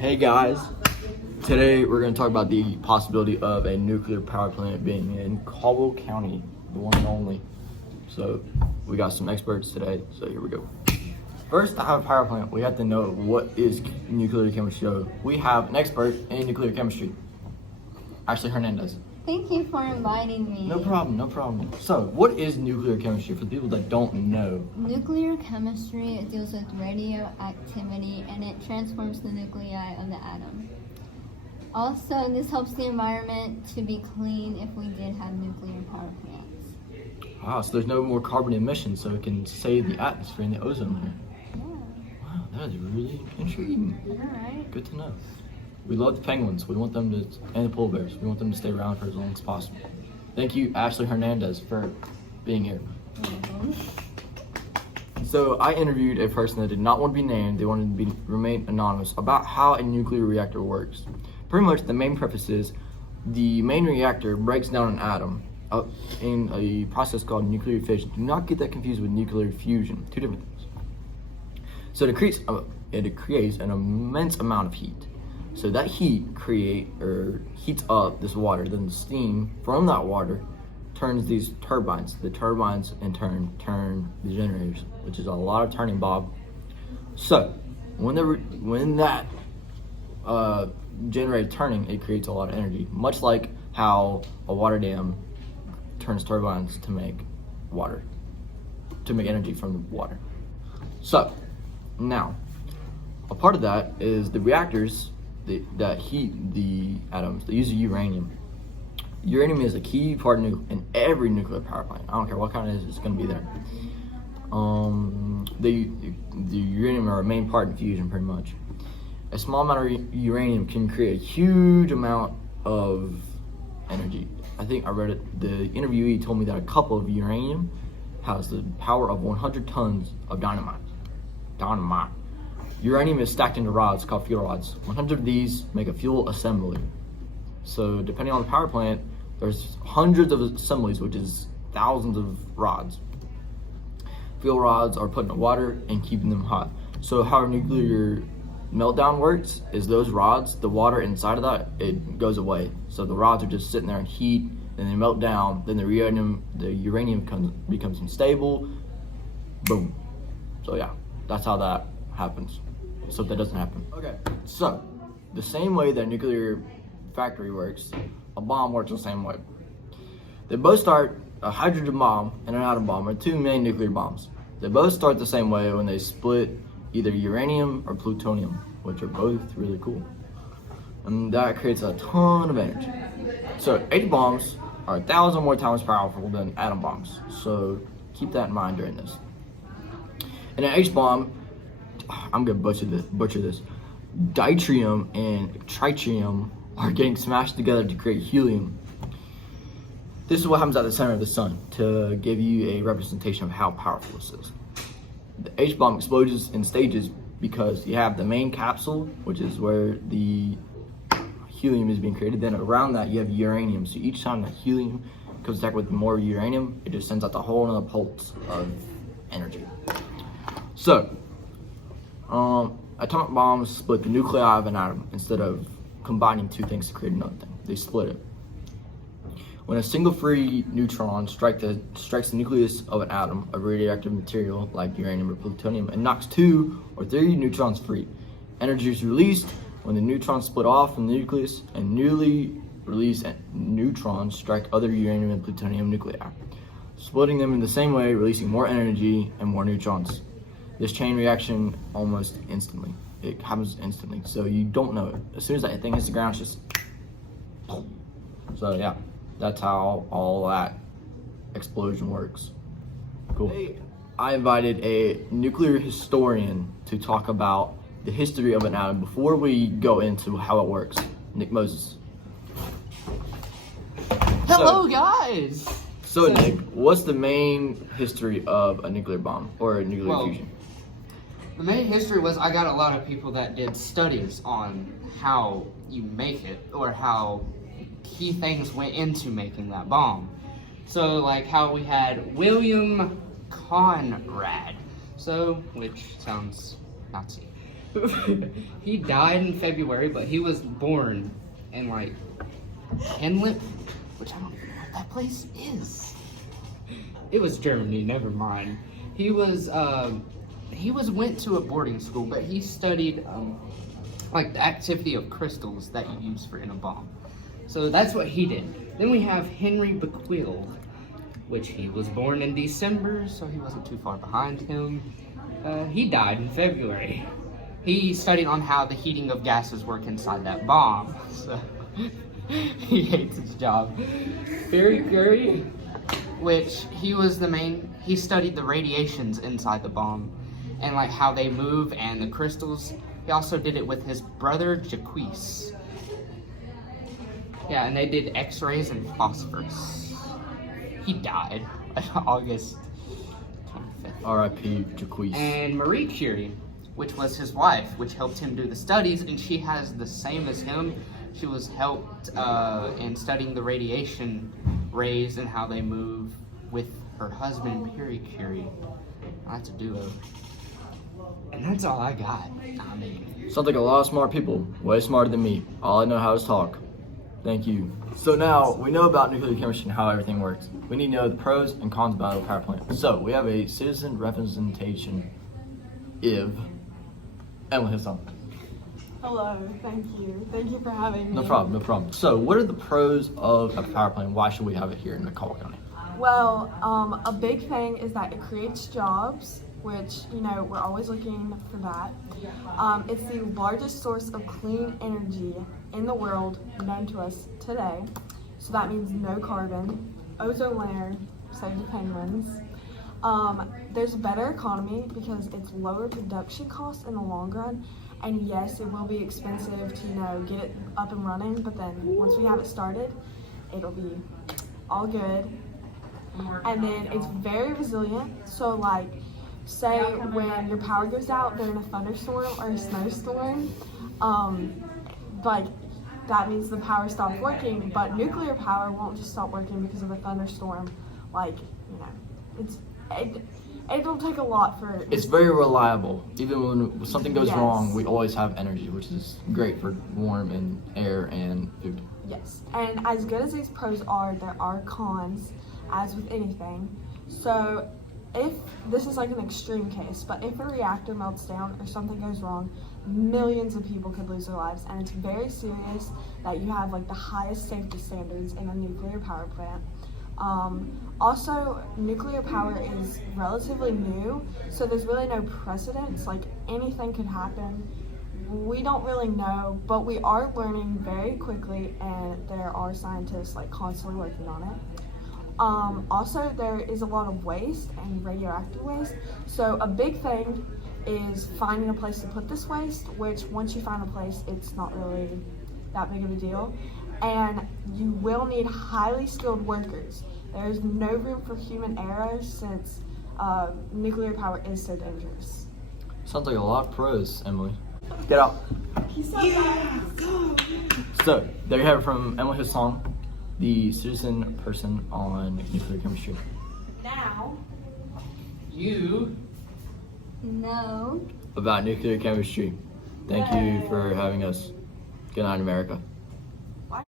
Hey guys, today we're going to talk about the possibility of a nuclear power plant being in Caldwell County, the one and only. So we got some experts today, so here we go. First, to have a power plant, we have to know what is nuclear chemistry. So we have an expert in nuclear chemistry, Ashley Hernandez. Thank you for inviting me. No problem. So what is nuclear chemistry for people that don't know? Nuclear chemistry deals with radioactivity and it transforms the nuclei of the atom. Also, this helps the environment to be clean if we did have nuclear power plants. Wow, so there's no more carbon emissions, so it can save the atmosphere and the ozone layer. Yeah. Wow, that is really intriguing. All right. Good to know. We love the penguins. We want them to, and the polar bears. We want them to stay around for as long as possible. Thank you, Ashley Hernandez, for being here. So I interviewed a person that did not want to be named. They wanted to remain anonymous about how a nuclear reactor works. Pretty much the main preface is the main reactor breaks down an atom in a process called nuclear fission. Do not get that confused with nuclear fusion. Two different things. So it creates an immense amount of heat. So that heat heats up this water. Then the steam from that water turns these turbines. The turbines in turn turn the generators, which is a lot of turning, Bob. So when that generator turning, it creates a lot of energy, much like how a water dam turns turbines to make energy from the water. So now, a part of that is the reactors that heat the atoms. They use uranium. Uranium is a key part in every nuclear power plant. I don't care what kind it is, it's going to be there. The uranium are a main part in fusion, pretty much. A small amount of uranium can create a huge amount of energy. I think I read it. The interviewee told me that a cup of uranium has the power of 100 tons of dynamite. Uranium is stacked into rods called fuel rods. 100 of these make a fuel assembly. So depending on the power plant, there's hundreds of assemblies, which is thousands of rods. Fuel rods are put in the water and keeping them hot. So how a nuclear meltdown works is those rods, the water inside of that, it goes away. So the rods are just sitting there in heat, then they melt down, then the uranium becomes unstable, boom. So yeah, that's how that happens. So that doesn't happen. Okay, so the same way that a nuclear factory works, a bomb works the same way. They both start. A hydrogen bomb and an atom bomb are two main nuclear bombs. They both start the same way when they split either uranium or plutonium, which are both really cool. And that creates a ton of energy. So H bombs are 1,000 more times powerful than atom bombs. So keep that in mind during this. And an H bomb, I'm gonna butcher this. Deuterium and tritium are getting smashed together to create helium. This is what happens at the center of the sun to give you a representation of how powerful this is. The H bomb explodes in stages because you have the main capsule, which is where the helium is being created. Then around that you have uranium. So each time that helium comes back with more uranium, it just sends out the whole another pulse of energy. So, atomic bombs split the nuclei of an atom instead of combining two things to create another thing. They split it. When a single free neutron strikes the nucleus of an atom of radioactive material like uranium or plutonium, it knocks 2 or 3 neutrons free. Energy is released when the neutrons split off from the nucleus, and newly released neutrons strike other uranium and plutonium nuclei, splitting them in the same way, releasing more energy and more neutrons. This chain reaction almost instantly. It happens instantly, so you don't know it. As soon as that thing hits the ground, it's just... So yeah, that's how all that explosion works. Cool. Today, I invited a nuclear historian to talk about the history of an atom before we go into how it works. Nick Moses. Hello, guys! So Nick, what's the main history of a nuclear bomb or a nuclear fusion? The main history was I got a lot of people that did studies on how you make it or how key things went into making that bomb. So like how we had William Conrad, which sounds Nazi. He died in February, but he was born in like Henlet, which I don't even know what that place is. It was Germany, never mind. He went to a boarding school, but he studied like the activity of crystals that you use in a bomb. So that's what he did. Then we have Henry Becquerel, which he was born in December, so he wasn't too far behind him. He died in February. He studied on how the heating of gases work inside that bomb. So he hates his job. Marie Curie, which he studied the radiations inside the bomb and like how they move and the crystals. He also did it with his brother Jacques. Yeah, and they did X-rays and phosphorus. He died on August 25th. R.I.P. Jacques. And Marie Curie, which was his wife, which helped him do the studies, and she has the same as him. She was helped in studying the radiation rays and how they move with her husband, Pierre Curie. That's a duo. And that's all I got. I mean, Sounds like a lot of smart people, way smarter than me. All I know how is talk. Thank you. So now we know about nuclear chemistry and how everything works. We need to know the pros and cons about a power plant. So we have a citizen representation, Emily has something. Hello, thank you. Thank you for having me. No problem. So what are the pros of a power plant? Why should we have it here in McCall County? Well, a big thing is that it creates jobs, which, we're always looking for that. It's the largest source of clean energy in the world known to us today. So that means no carbon, ozone layer, save the penguins. There's a better economy because it's lower production costs in the long run. And yes, it will be expensive to, get it up and running, but then once we have it started, it'll be all good. And then it's very resilient. So like, say when your power goes out during a thunderstorm or a snowstorm, like that means the power stopped working, but nuclear power won't just stop working because of a thunderstorm. Like, it'll take a lot for... It's very reliable. Even when something goes Yes. wrong, we always have energy, which is great for warm and air and food. Yes, and as good as these pros are, there are cons, as with anything. So if this is like an extreme case, but if a reactor melts down or something goes wrong, millions of people could lose their lives, and it's very serious that you have like the highest safety standards in a nuclear power plant. Also, nuclear power is relatively new, so there's really no precedence, like anything could happen. We don't really know, but we are learning very quickly, and there are scientists like constantly working on it. Also, there is a lot of waste and radioactive waste, so a big thing is finding a place to put this waste, which once you find a place, it's not really that big of a deal. And you will need highly skilled workers. There's no room for human error since nuclear power is so dangerous. Sounds like a lot of pros, Emily. Get out. So, there you have it from Emily Hassan, the citizen person on nuclear chemistry. Now, you No. About nuclear chemistry. Thank you for having us. Good night, America.